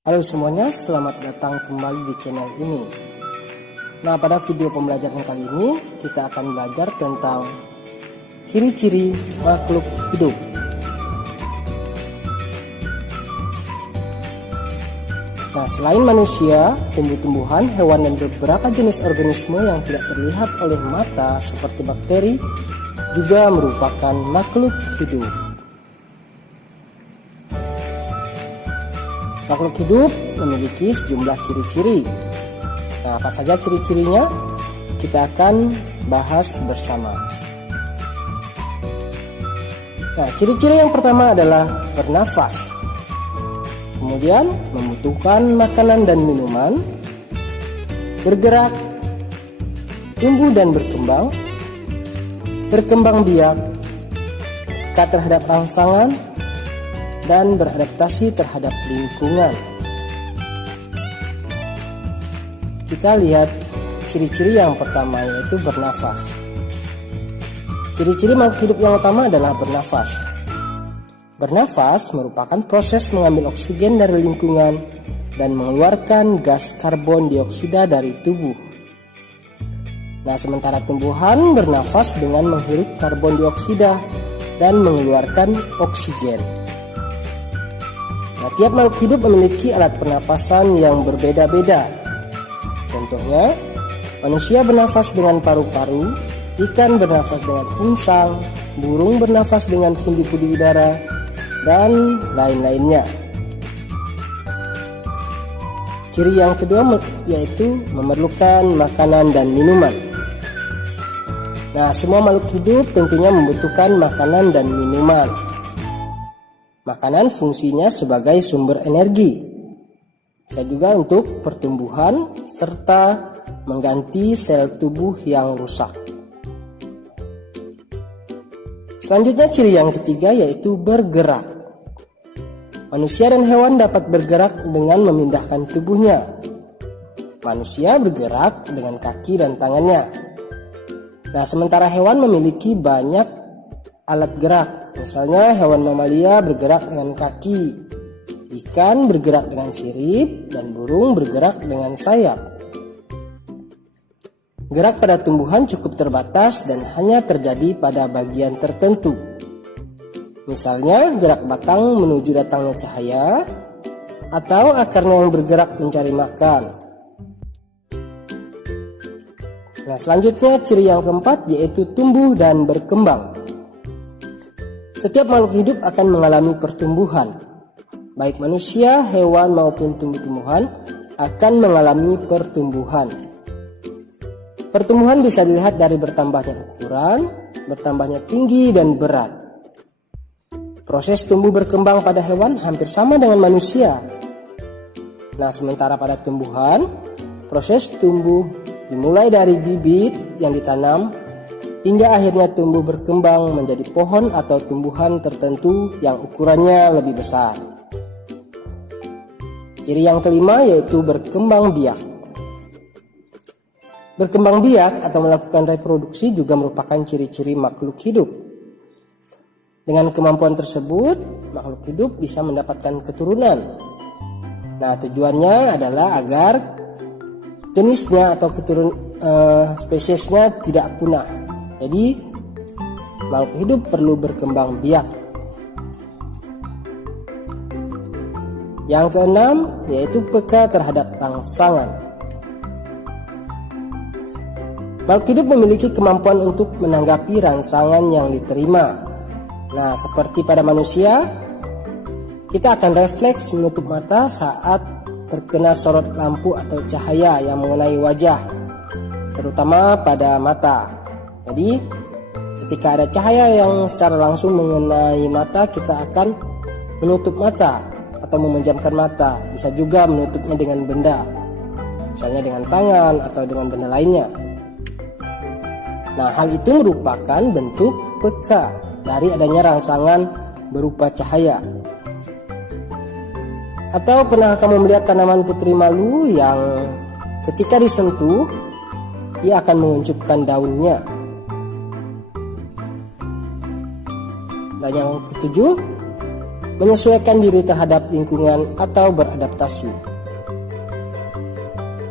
Halo semuanya, selamat datang kembali di channel ini. Nah, pada video pembelajaran kali ini kita akan belajar tentang ciri-ciri makhluk hidup. Nah, selain manusia, tumbuh-tumbuhan, hewan, dan beberapa jenis organisme yang tidak terlihat oleh mata seperti bakteri juga merupakan makhluk hidup. Makhluk hidup memiliki sejumlah ciri-ciri. Nah, apa saja ciri-cirinya? Kita akan bahas bersama. Nah, ciri-ciri yang pertama adalah bernafas. Kemudian membutuhkan makanan dan minuman, bergerak, tumbuh dan berkembang biak, peka terhadap rangsangan, dan beradaptasi terhadap lingkungan. Kita lihat ciri-ciri yang pertama, yaitu bernafas. Ciri-ciri makhluk hidup yang utama adalah bernafas. Bernafas merupakan proses mengambil oksigen dari lingkungan dan mengeluarkan gas karbon dioksida dari tubuh. Nah, sementara tumbuhan bernafas dengan menghirup karbon dioksida dan mengeluarkan oksigen. Nah, tiap makhluk hidup memiliki alat pernapasan yang berbeda-beda. Contohnya, manusia bernafas dengan paru-paru, ikan bernafas dengan insang, burung bernafas dengan pundi-pundi udara, dan lain-lainnya. Ciri yang kedua yaitu memerlukan makanan dan minuman. Nah, semua makhluk hidup tentunya membutuhkan makanan dan minuman. Makanan fungsinya sebagai sumber energi, bisa juga untuk pertumbuhan serta mengganti sel tubuh yang rusak. Selanjutnya ciri yang ketiga yaitu bergerak. Manusia dan hewan dapat bergerak dengan memindahkan tubuhnya. Manusia bergerak dengan kaki dan tangannya. Nah, sementara hewan memiliki banyak alat gerak. Misalnya hewan mamalia bergerak dengan kaki, ikan bergerak dengan sirip, dan burung bergerak dengan sayap. Gerak pada tumbuhan cukup terbatas dan hanya terjadi pada bagian tertentu. Misalnya gerak batang menuju datangnya cahaya, atau akarnya yang bergerak mencari makan. Nah, selanjutnya ciri yang keempat yaitu tumbuh dan berkembang. Setiap makhluk hidup akan mengalami pertumbuhan. Baik manusia, hewan maupun tumbuh-tumbuhan akan mengalami pertumbuhan. Pertumbuhan bisa dilihat dari bertambahnya ukuran, bertambahnya tinggi dan berat. Proses tumbuh berkembang pada hewan hampir sama dengan manusia. Nah, sementara pada tumbuhan, proses tumbuh dimulai dari bibit yang ditanam hingga akhirnya tumbuh berkembang menjadi pohon atau tumbuhan tertentu yang ukurannya lebih besar. Ciri yang kelima yaitu berkembang biak. Berkembang biak atau melakukan reproduksi juga merupakan ciri-ciri makhluk hidup. Dengan kemampuan tersebut, makhluk hidup bisa mendapatkan keturunan. Nah, tujuannya adalah agar jenisnya atau spesiesnya tidak punah. Jadi, makhluk hidup perlu berkembang biak. Yang keenam yaitu peka terhadap rangsangan. Makhluk hidup memiliki kemampuan untuk menanggapi rangsangan yang diterima. Nah, seperti pada manusia, kita akan refleks menutup mata saat terkena sorot lampu atau cahaya yang mengenai wajah, terutama pada mata. Jadi, ketika ada cahaya yang secara langsung mengenai mata, kita akan menutup mata atau memejamkan mata. Bisa juga menutupnya dengan benda, misalnya dengan tangan atau dengan benda lainnya. Nah, hal itu merupakan bentuk peka dari adanya rangsangan berupa cahaya. Atau pernah kamu melihat tanaman putri malu yang ketika disentuh, ia akan menguncupkan daunnya. Dan yang ketujuh menyesuaikan diri terhadap lingkungan atau beradaptasi.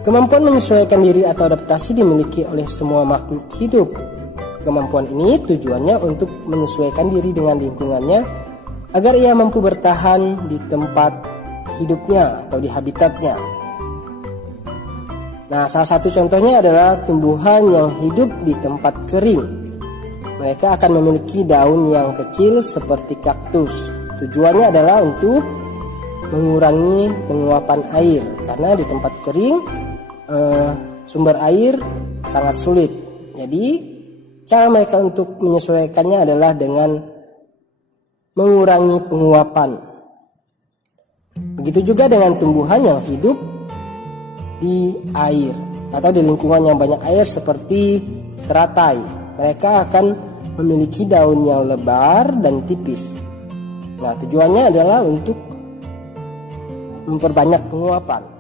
Kemampuan menyesuaikan diri atau adaptasi dimiliki oleh semua makhluk hidup. Kemampuan ini tujuannya untuk menyesuaikan diri dengan lingkungannya agar ia mampu bertahan di tempat hidupnya atau di habitatnya. Nah, salah satu contohnya adalah tumbuhan yang hidup di tempat kering. Mereka akan memiliki daun yang kecil seperti kaktus. Tujuannya adalah untuk mengurangi penguapan air karena di tempat kering sumber air sangat sulit. Jadi cara mereka untuk menyesuaikannya adalah dengan mengurangi penguapan. Begitu juga dengan tumbuhan yang hidup di air atau di lingkungan yang banyak air seperti teratai. Mereka akan memiliki daun yang lebar dan tipis. Nah, tujuannya adalah untuk memperbanyak penguapan.